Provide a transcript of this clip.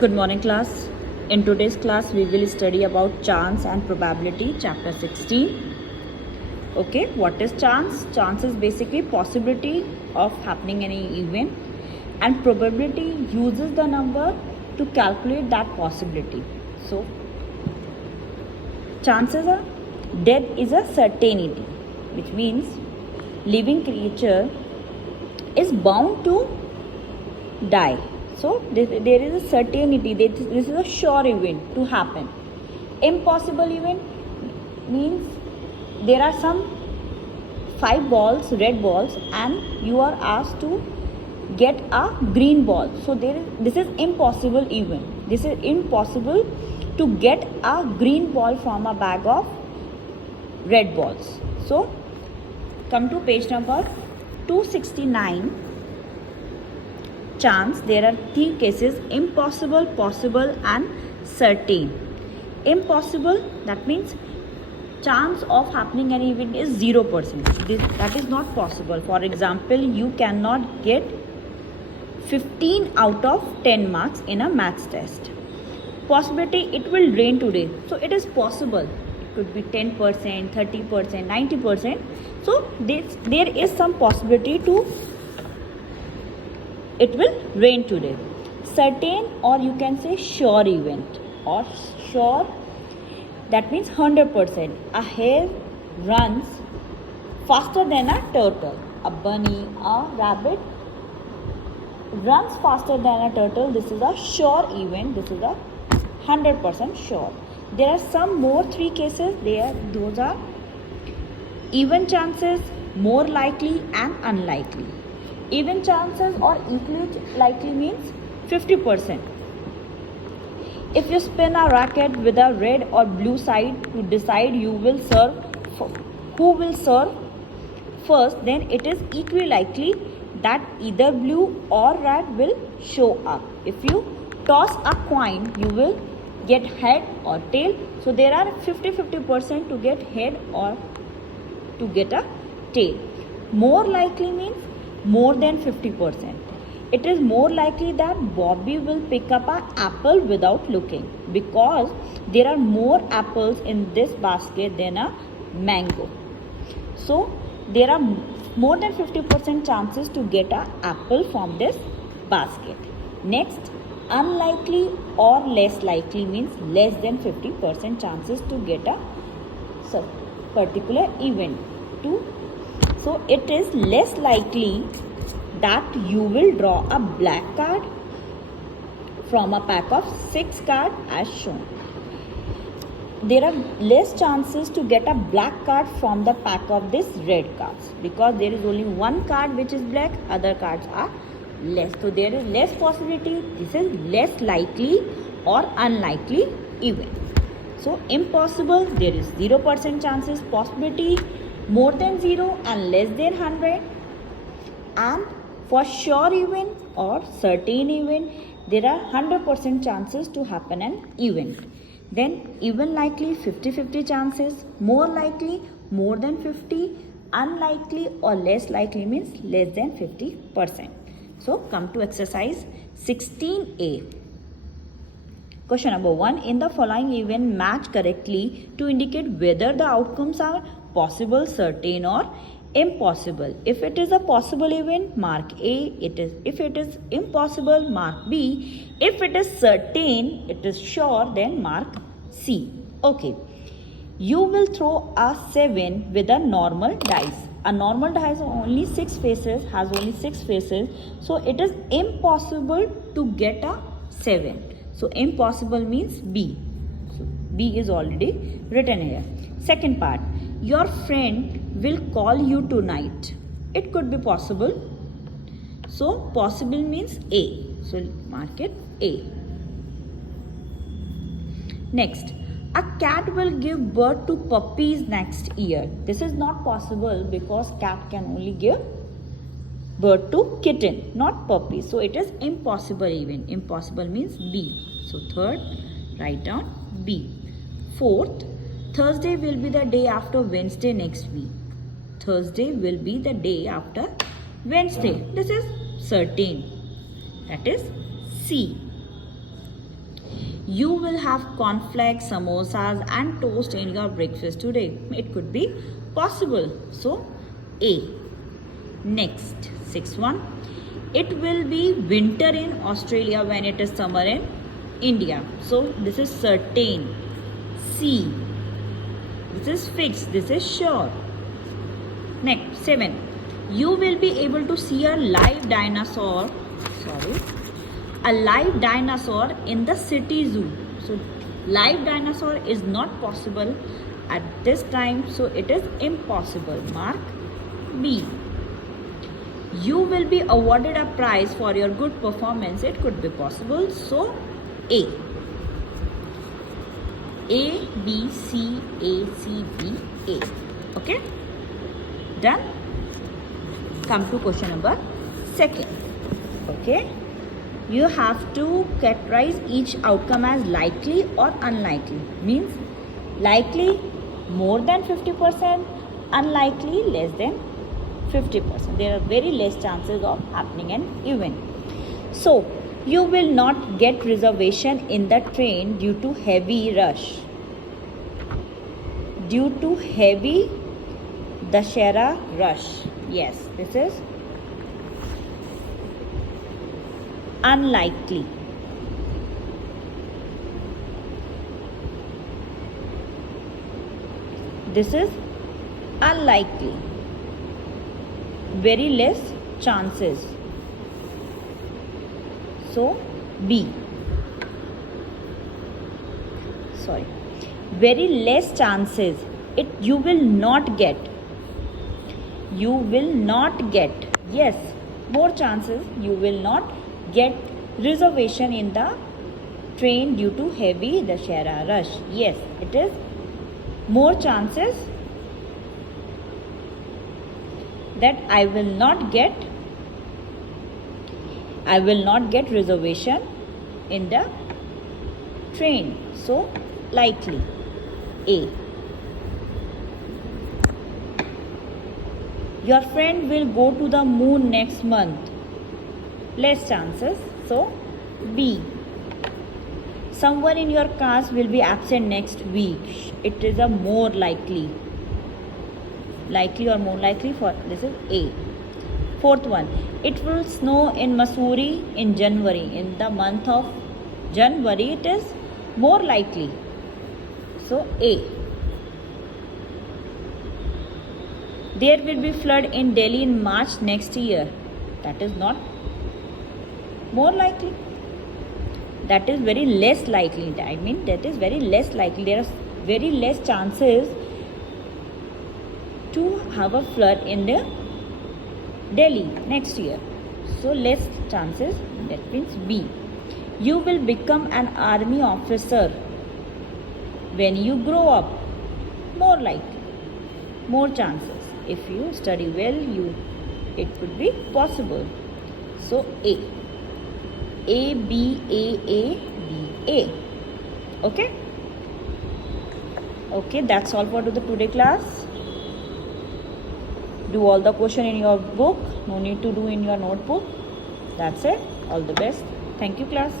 Good morning, class. In today's class, we will study about chance and probability, chapter 16. Okay, what is chance? Chance is basically possibility of happening any event, and probability uses the number to calculate that possibility. So, chances are death is a certainty, which means living creature is bound to die. So there is a certainty that this is a sure event to happen. Impossible event means there are some 5 balls, red balls, and you are asked to get a green ball. So this is impossible event. This is impossible to get a green ball from a bag of red balls. So come to page number 269. Chance, there are 3 cases: impossible, possible, and certain. Impossible, that means chance of happening an event is 0%. That is not possible. For example, you cannot get 15 out of 10 marks in a maths test. Possibility, it will rain today. So it is possible. It could be 10%, 30%, 90%. So there is some possibility to it will rain today. Certain, or you can say sure event, or sure, that means 100%. A hare runs faster than a turtle. A bunny, a rabbit runs faster than a turtle. This is a sure event. This is a 100% sure. There are some more 3 cases. Those are even chances, more likely, and unlikely. Even chances or equally likely means 50%. If you spin a racket with a red or blue side to decide who will serve first, then it is equally likely that either blue or red will show up. If you toss a coin, you will get head or tail. So there are 50% to get head or to get a tail. More likely means more than 50%. It is more likely that Bobby will pick up an apple without looking, because there are more apples in this basket than a mango. So there are more than 50% chances to get an apple from this basket. Next, unlikely or less likely means less than 50% chances to get a particular event too. So it is less likely that you will draw a black card from a pack of 6 cards as shown. There are less chances to get a black card from the pack of these red cards, because there is only one card which is black, other cards are less. So there is less possibility. This is less likely or unlikely event. So impossible, there is 0% chances. Possibility, more than 0 and less than 100. And for sure event or certain event, there are 100% chances to happen an event. Then even likely, 50-50 chances. More likely, more than 50. Unlikely or less likely means less than 50%. So come to exercise 16A. Question number 1. In the following event, match correctly to indicate whether the outcomes are possible, certain, or impossible. If it is a possible event, mark A. If it is impossible, mark B. If it is certain, it is sure, then mark C. Okay. You will throw a 7 with a normal dice. A normal dice has only 6 faces. So it is impossible to get a 7. So impossible means B. So B is already written here. Second part. Your friend will call you tonight. It could be possible. So possible means A. So mark it A. Next, a cat will give birth to puppies next year. This is not possible, because cat can only give birth to kitten, not puppy. So it is impossible event. Impossible means B. So third, write down B. Fourth, Thursday will be the day after Wednesday next week. Thursday will be the day after Wednesday. This is certain. That is C. You will have cornflakes, samosas and toast in your breakfast today. It could be possible. So A. Next, sixth one. It will be winter in Australia when it is summer in India. So this is certain. C. This is fixed. This is sure. Next, 7. You will be able to see a live dinosaur. A live dinosaur in the city zoo. So live dinosaur is not possible at this time. So it is impossible. Mark B. You will be awarded a prize for your good performance. It could be possible. So A. A, B, C, A, C, B, A. Okay? Done? Come to question number 2. Okay? You have to categorize each outcome as likely or unlikely. Means likely more than 50%, unlikely less than 50%. There are very less chances of happening an event. So, you will not get reservation in the train due to heavy rush. Due to heavy Dashera rush. Yes, this is unlikely. This is unlikely. Very less chances. So B. Very less chances. You will not get. You will not get. Yes, more chances. You will not get reservation in the train due to heavy Dashera rush. Yes, it is more chances that I will not get reservation in the train. So likely. A. Your friend will go to the moon next month. Less chances. So B. Someone in your class will be absent next week. It is a more likely. Likely or more likely for this is A. Fourth one. It will snow in Missouri in January. In the month of January, it is more likely. So A. There will be flood in Delhi in March next year. That is not more likely. That is very less likely. That is very less likely. There are very less chances to have a flood in the Delhi next year. So less chances. That means B. You will become an army officer when you grow up. More likely. More chances. If you study well, it could be possible. So A. A, B, A, B, A. Okay? Okay, that's all for the today class. Do all the question in your book. No need to do in your notebook. That's it. All the best. Thank you, class.